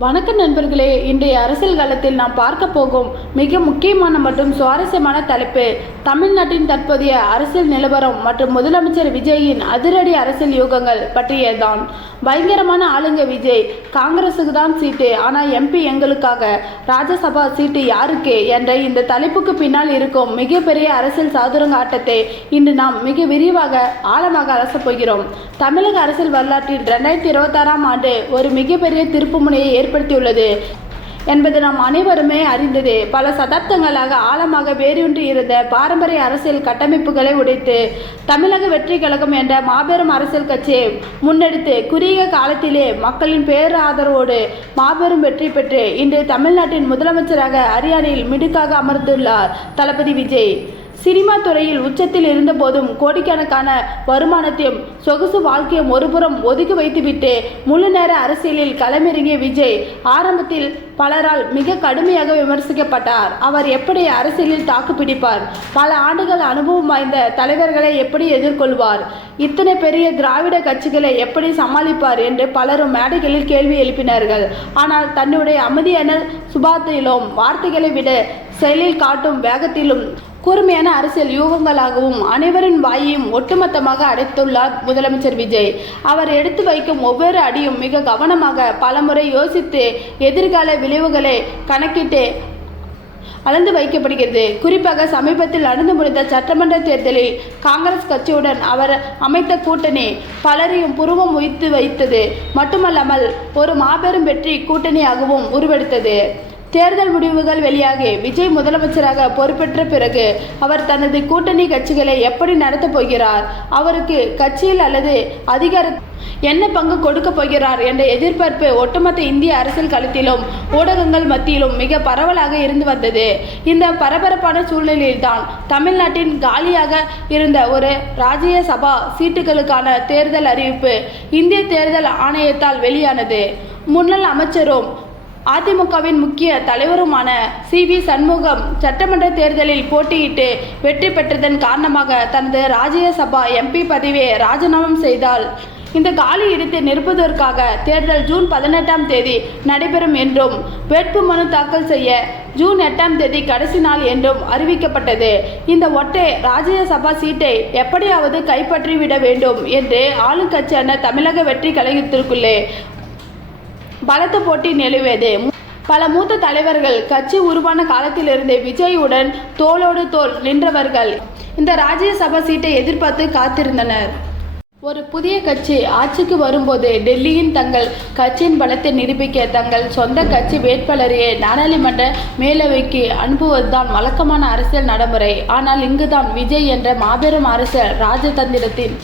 வணக்கம் நண்பர்களே, இன்றைய அரசியல் காலத்தில் நாம் பார்க்க போகும் மிக முக்கியமான மற்றும் சுவாரஸ்யமான தலைப்பு தமிழ்நாட்டின் தற்போதைய அரசியல் நிலவரம் மற்றும் முதலமைச்சர் விஜயின் அதிரடி அரசியல் யூகங்கள் பற்றியதான். பயங்கரமான ஆளுங்க விஜய். காங்கிரஸுக்கு தான் சீட்டு, ஆனால் எம்பி எங்களுக்காக, ராஜ்யசபா சீட்டு யாருக்கு என்ற இந்த தலைப்புக்கு பின்னால் இருக்கும் மிகப்பெரிய அரசியல் சாதுரங்க ஆட்டத்தை இன்று நாம் மிக விரிவாக ஆழமாக அலசப் போகிறோம். தமிழக அரசியல் வரலாற்றில் 2026ஆம் ஆண்டு ஒரு மிகப்பெரிய திருப்புமுனையை ஏற்படுத்தியுள்ளது என்பது நாம் அனைவருமே அறிந்தது. பல சதாப்தங்களாக ஆழமாக வேரூன்றி இருந்த பாரம்பரிய அரசியல் கட்டமைப்புகளை உடைத்து தமிழக வெற்றி கழகம் என்ற மாபெரும் அரசியல் கட்சியை முன்னெடுத்து குறுகிய காலத்திலே மக்களின் பேராதரவோடு மாபெரும் வெற்றி பெற்று இன்று தமிழ்நாட்டின் முதலமைச்சராக அரியணையில் மிடுக்காக அமர்ந்துள்ளார் தளபதி விஜய். சினிமா துறையில் உச்சத்தில் இருந்த போதும் கோடிக்கணக்கான வருமானத்தையும் சொகுசு வாழ்க்கையும் ஒருபுறம் ஒதுக்கி வைத்துவிட்டு முழு நேர அரசியலில் களமிறங்கிய விஜய் ஆரம்பத்தில் பலரால் மிக கடுமையாக விமர்சிக்கப்பட்டார். அவர் எப்படி அரசியலில் தாக்கு பிடிப்பார்? பல ஆண்டுகள் அனுபவம் வாய்ந்த தலைவர்களை எப்படி எதிர்கொள்வார்? இத்தனை பெரிய திராவிட கட்சிகளை எப்படி சமாளிப்பார் என்று பலரும் மேடைகளில் கேள்வி எழுப்பினார்கள். ஆனால் தன்னுடைய அமைதியான சுபாவத்திலும் வார்த்தைகளை விட செயலில் காட்டும் வேகத்திலும் கூர்மையான அரசியல் யூகங்களாகவும் அனைவரின் வாயையும் ஒட்டுமொத்தமாக அடைத்துள்ளார் முதலமைச்சர் விஜய். அவர் எடுத்து வைக்கும் ஒவ்வொரு அடியும் மிக கவனமாக பலமுறை யோசித்து எதிர்கால விளைவுகளை கணக்கிட்டு அளந்து வைக்கப்படுகிறது. குறிப்பாக சமீபத்தில் நடந்து முடிந்த சட்டமன்ற தேர்தலில் காங்கிரஸ் கட்சியுடன் அவர் அமைத்த கூட்டணி பலரையும் புருவம் உய்த்து வைத்தது மட்டுமல்லாமல் ஒரு மாபெரும் வெற்றி கூட்டணியாகவும் உருவெடுத்தது. தேர்தல் முடிவுகள் வெளியாகி விஜய் முதலமைச்சராக பொறுப்பேற்ற பிறகு அவர் தனது கூட்டணி கட்சிகளை எப்படி நடத்தப் போகிறார், அவருக்கு கட்சியில் அல்லது அதிகார என்ன பங்கு கொடுக்க போகிறார் என்ற எதிர்பார்ப்பு ஒட்டுமொத்த இந்திய அரசியல் களத்திலும் ஊடகங்கள் மத்தியிலும் மிக பரவலாக இருந்து வந்தது. இந்த பரபரப்பான சூழ்நிலையில்தான் தமிழ்நாட்டின் காலியாக இருந்த ஒரு ராஜ்யசபா சீட்டுகளுக்கான தேர்தல் அறிவிப்பு இந்திய தேர்தல் ஆணையத்தால் வெளியானது. முன்னாள் அமைச்சரும் அதிமுகவின் முக்கிய தலைவருமான சி.வி. சண்முகம் சட்டமன்ற தேர்தலில் போட்டியிட்டு வெற்றி பெற்றதன் காரணமாக தனது ராஜ்யசபா எம்பி பதவியை ராஜினாமா செய்தால் இந்த காலி இடத்தை நிரப்புவதற்காக தேர்தல் ஜூன் 18ஆம் தேதி நடைபெறும் என்றும் வேட்புமனு தாக்கல் செய்ய ஜூன் 8ஆம் தேதி கடைசி நாள் என்றும் அறிவிக்கப்பட்டது. இந்த ஒற்றை ராஜ்யசபா சீட்டை எப்படியாவது கைப்பற்றிவிட வேண்டும் என்று ஆளுங்கட்சியான தமிழக வெற்றி கழகத்திற்குள்ளே பலத்த போட்டி நிலவியது. பல மூத்த தலைவர்கள் கட்சி உருவான காலத்திலிருந்து விஜயுடன் தோளோடு தோள் நின்றவர்கள் இந்த ராஜ்யசபா சீட்டை எதிர்பார்த்து காத்திருந்தனர். ஒரு புதிய கட்சி ஆட்சிக்கு வரும்போது டெல்லியின் தங்கள் கட்சியின் பலத்தை நிரூபிக்க தங்கள் சொந்த கட்சி வேட்பாளரையே நாடாளுமன்ற மேலவைக்கு அனுப்புவதுதான் வழக்கமான அரசியல் நடைமுறை. ஆனால் இங்குதான் விஜய் என்ற மாபெரும் அரசியல் ராஜதந்திரத்தின்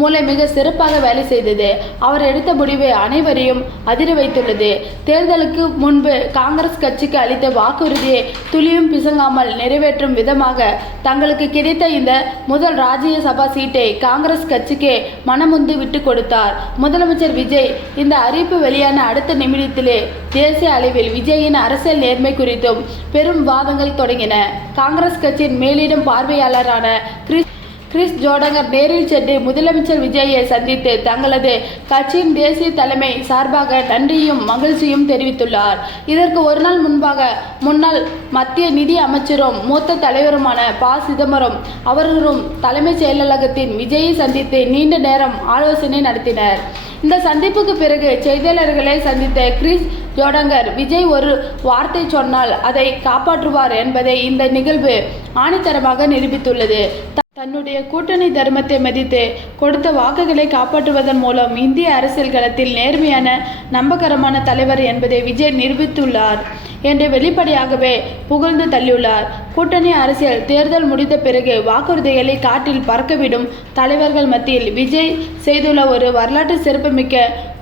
மூளை மிக சிறப்பாக வேலை செய்தது. அவர் எடுத்த முடிவு அனைவரையும் அதிர வைத்துள்ளது. தேர்தலுக்கு முன்பு காங்கிரஸ் கட்சிக்கு அளித்த வாக்குறுதியை துளியும் பிசங்காமல் நிறைவேற்றும் விதமாக தங்களுக்கு கிடைத்த இந்த முதல் ராஜ்யசபா சீட்டை காங்கிரஸ் கட்சிக்கு மனமுந்து விட்டு கொடுத்தார் முதலமைச்சர் விஜய். இந்த அறிவிப்பு வெளியான அடுத்த நிமிடத்திலே தேசிய அளவில் விஜயின் அரசியல் நேர்மை குறித்தும் பெரும் வாதங்கள் தொடங்கின. காங்கிரஸ் கட்சியின் மேலிடம் பார்வையாளரான கிறிஸ் ஜோடங்கர் நேரில் சென்று முதலமைச்சர் விஜயை சந்தித்து தங்களது கட்சியின் தேசிய தலைமை சார்பாக நன்றியும் மகிழ்ச்சியும் தெரிவித்துள்ளார். இதற்கு ஒரு நாள் முன்பாக முன்னாள் மத்திய நிதி அமைச்சரும் மூத்த தலைவருமான ப. சிதம்பரம் அவர்களும் தலைமைச் செயலகத்தின் விஜயை சந்தித்து நீண்ட நேரம் ஆலோசனை நடத்தினர். இந்த சந்திப்புக்கு பிறகு செய்தியாளர்களை சந்தித்த கிறிஸ் ஜோடங்கர் விஜய் ஒரு வார்த்தை சொன்னால் அதை காப்பாற்றுவார் என்பதை இந்த நிகழ்வு ஆணித்தரமாக நிரூபித்துள்ளது. தன்னுடைய கூட்டணி தர்மத்தை மதித்து கொடுத்த வாக்குகளை காப்பாற்றுவதன் மூலம் இந்திய அரசியல் களத்தில் நேர்மையான நம்பகரமான தலைவர் என்பதை விஜய் நிரூபித்துள்ளார் என்று வெளிப்படையாகவே புகழ்ந்து தள்ளியுள்ளார். கூட்டணி அரசியல் தேர்தல் முடிந்த பிறகு வாக்குறுதிகளை காற்றில் பறக்கவிடும் தலைவர்கள் மத்தியில் விஜய் செய்துள்ள ஒரு வரலாற்று சிறப்புமிக்க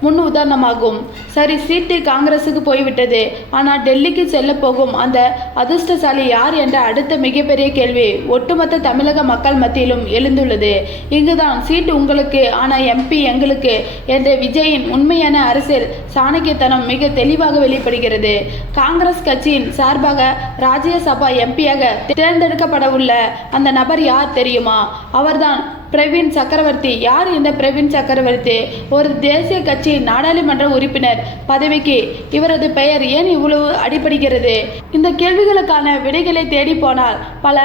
முன் உதாரணமாகும். சரி, சீட்டு காங்கிரசுக்கு போய்விட்டது, ஆனால் டெல்லிக்கு செல்ல போகும் அந்த அதிர்ஷ்டசாலி யார் என்ற அடுத்த மிகப்பெரிய கேள்வி ஒட்டுமொத்த தமிழக மக்கள் மத்தியிலும் எழுந்துள்ளது. இங்குதான் சீட்டு உங்களுக்கு ஆனால் எம்பி எங்களுக்கு என்ற விஜயின் உண்மையான அரசியல் சாணக்கியத்தனம் மிக தெளிவாக வெளிப்படுகிறது. காங்கிரஸ் கட்சியின் சார்பாக ராஜ்யசபா எம்பியாக தேர்ந்தெடுக்கப்படவுள்ள அந்த நபர் யார் தெரியுமா? அவர்தான் பிரவீன் சக்கரவர்த்தி. யார் இந்த பிரவீன் சக்கரவர்த்தி? ஒரு தேசிய கட்சியின் நாடாளுமன்ற உறுப்பினர் பதவிக்கு இவரது பெயர் ஏன் இவ்வளவு அடிபடுகிறது? இந்த கேள்விகளுக்கான விடைகளை தேடி போனால் பல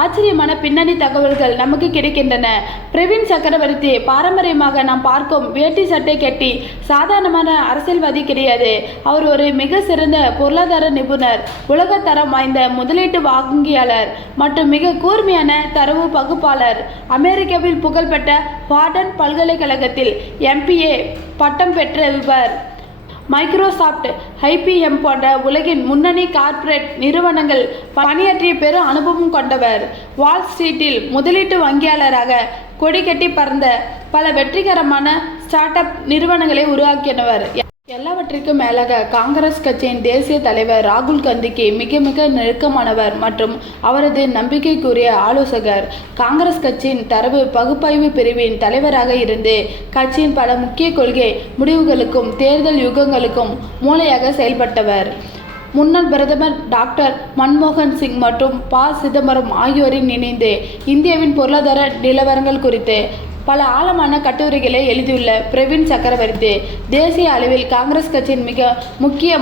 ஆச்சரியமான பின்னணி தகவல்கள் நமக்கு கிடைக்கின்றன. பிரவீன் சக்கரவர்த்தி பாரம்பரியமாக நாம் பார்க்கும் வேட்டி சட்டை கட்டி சாதாரணமான அரசியல்வாதி கிடையாது. அவர் ஒரு மிக சிறந்த பொருளாதார நிபுணர், உலகத்தரம் வாய்ந்த முதலீட்டு வங்கியாளர் மற்றும் மிக கூர்மையான தரவு பகுப்பாளர். அமெரிக்காவில் புகழ்பெற்ற பார்டன் பல்கலைக்கழகத்தில் MPA பட்டம் பெற்ற இவர் மைக்ரோசாப்ட், IBM போன்ற உலகின் முன்னணி கார்ப்பரேட் நிறுவனங்கள் பணியாற்றிய பெரும் அனுபவம் கொண்டவர். வால் ஸ்ட்ரீட்டில் முதலீட்டு வங்கியாளராக கொடி கட்டி பறந்த பல வெற்றிகரமான ஸ்டார்ட் அப் நிறுவனங்களை உருவாக்கியவர். எல்லாவற்றிற்கும் மேலாக காங்கிரஸ் கட்சியின் தேசிய தலைவர் ராகுல் காந்திக்கு மிக மிக நெருக்கமானவர் மற்றும் அவரது நம்பிக்கைக்குரிய ஆலோசகர். காங்கிரஸ் கட்சியின் தரவு பகுப்பாய்வு பிரிவின் தலைவராக இருந்து கட்சியின் பல முக்கிய கொள்கை முடிவுகளுக்கும் தேர்தல் யுகங்களுக்கும் மூளையாக செயல்பட்டவர். முன்னாள் பிரதமர் டாக்டர் மன்மோகன் சிங் மற்றும் சிதம்பரம் ஆகியோரின் இணைந்து இந்தியாவின் பொருளாதார நிலவரங்கள் குறித்து பல ஆழமான கட்டுரைகளை எழுதியுள்ள பிரவீன் சக்கரவர்த்தி தேசிய அளவில் காங்கிரஸ் கட்சியின் மிக முக்கிய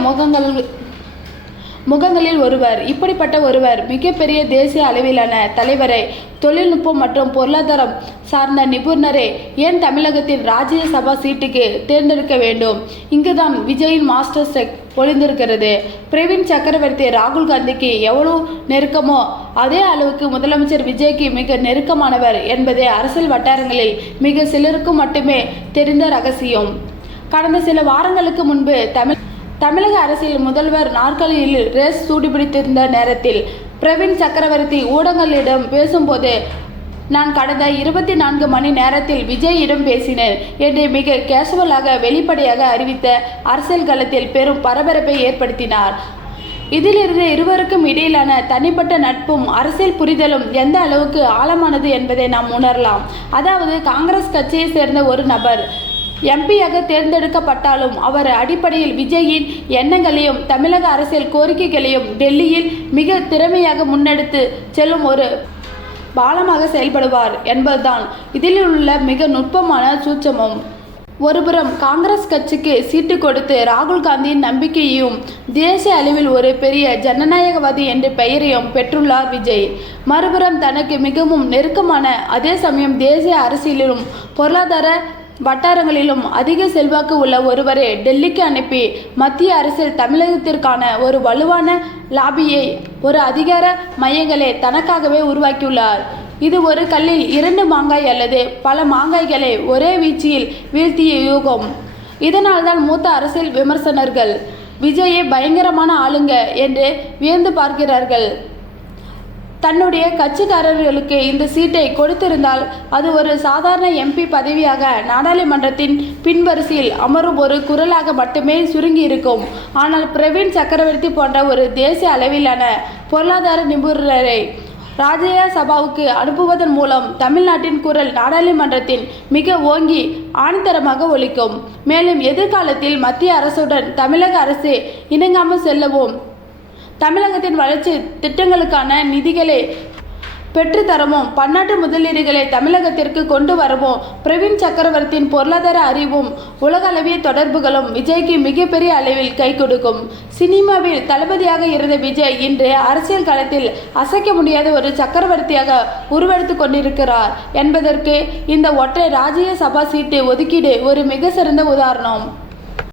முகங்களில் ஒருவர். இப்படிப்பட்ட ஒருவர் மிகப்பெரிய தேசிய அளவிலான தலைவரை, தொழில்நுட்பம் மற்றும் பொருளாதாரம் சார்ந்த நிபுணரை ஏன் தமிழகத்தின் ராஜ்யசபா சீட்டுக்கு தேர்ந்தெடுக்க வேண்டும்? இங்குதான் விஜயின் மாஸ்டர் ஸ்ட்ரோக் ஒளிந்திருக்கிறது. பிரவீன் சக்கரவர்த்தி ராகுல் காந்திக்கு எவ்வளவு நெருக்கமோ அதே அளவுக்கு முதலமைச்சர் விஜய்க்கு மிக நெருக்கமானவர் என்பதே அரசியல் வட்டாரங்களில் மிக சிலருக்கு மட்டுமே தெரிந்த ரகசியம். கடந்த சில வாரங்களுக்கு முன்பு தமிழக அரசியல் முதல்வர் நாற்காலியில் ரேஸ் சூடுபிடித்திருந்த நேரத்தில் பிரவீன் சக்கரவர்த்தி ஊடகங்களிடம் பேசும்போது, நான் கடந்த 24 மணி நேரத்தில் விஜயிடம் பேசினேன் என்று மிக கேசுவலாக வெளிப்படையாக அறிவித்த அரசியல் களத்தில் பெரும் பரபரப்பை ஏற்படுத்தினார். இதிலிருந்து இருவருக்கும் இடையிலான தனிப்பட்ட நட்பும் அரசியல் புரிதலும் எந்த அளவுக்கு ஆழமானது என்பதை நாம் உணரலாம். அதாவது காங்கிரஸ் கட்சியை சேர்ந்த ஒரு நபர் MPயாக தேர்ந்தெடுக்கப்பட்டாலும் அவர் அடிப்படையில் விஜயின் எண்ணங்களையும் தமிழக அரசியல் கோரிக்கைகளையும் டெல்லியில் மிக திறமையாக முன்னெடுத்து செல்லும் ஒரு பாலமாக செயல்படுவார் என்பதுதான் இதில் உள்ள மிக நுட்பமான சூட்சமம். ஒருபுறம் காங்கிரஸ் கட்சிக்கு சீட்டு கொடுத்து ராகுல் காந்தியின் நம்பிக்கையையும் தேசிய அளவில் ஒரு பெரிய ஜனநாயகவாதி என்ற பெயரையும் பெற்றுள்ளார் விஜய். மறுபுறம் தனக்கு மிகவும் நெருக்கமான, அதே சமயம் தேசிய அரசியலிலும் பொருளாதார வட்டாரங்களிலும் அதிக செல்வாக்கு உள்ள ஒருவரை டெல்லிக்கு அனுப்பி மத்திய அரசில் தமிழகத்திற்கான ஒரு வலுவான லாபியை, ஒரு அதிகார மையங்களை தனக்காகவே உருவாக்கியுள்ளார். இது ஒரு கல்லில் 2 மாங்காய் அல்லது பல மாங்காய்களை ஒரே வீச்சில் வீழ்த்திய யூகம். இதனால்தான் மூத்த அரசியல் விமர்சகர்கள் விஜயை பயங்கரமான ஆளுங்க என்று வியந்து பார்க்கிறார்கள். தன்னுடைய கட்சிக்காரர்களுக்கு இந்த சீட்டை கொடுத்திருந்தால் அது ஒரு சாதாரண MP பதவியாக நாடாளுமன்றத்தின் பின்வரிசையில் அமரும் ஒரு குரலாக மட்டுமே சுருங்கி இருக்கும். ஆனால் பிரவீன் சக்கரவர்த்தி போன்ற ஒரு தேசிய அளவிலான பொருளாதார நிபுணரை ராஜ்யசபாவுக்கு அனுப்புவதன் மூலம் தமிழ்நாட்டின் குரல் நாடாளுமன்றத்தின் மிக ஓங்கி ஆணித்தரமாக ஒலிக்கும். மேலும் எதிர்காலத்தில் மத்திய அரசுடன் தமிழக அரசு இணங்காமல் செல்லவும், தமிழகத்தின் வளர்ச்சி திட்டங்களுக்கான நிதிகளை பெற்றுத்தரவும், பன்னாட்டு முதலீடுகளை தமிழகத்திற்கு கொண்டு வரவும் பிரவீன் சக்கரவர்த்தியின் பொருளாதார அறிவும் உலகளவிய தொடர்புகளும் விஜய்க்கு மிகப்பெரிய அளவில் கை கொடுக்கும். சினிமாவில் தளபதியாக இருந்த விஜய் இன்று அரசியல் களத்தில் அசைக்க முடியாத ஒரு சக்கரவர்த்தியாக உருவெடுத்து கொண்டிருக்கிறார் என்பதற்கு இந்த ஒற்றை ராஜ்யசபா சீட்டு ஒதுக்கீடு ஒரு மிக சிறந்த உதாரணம்.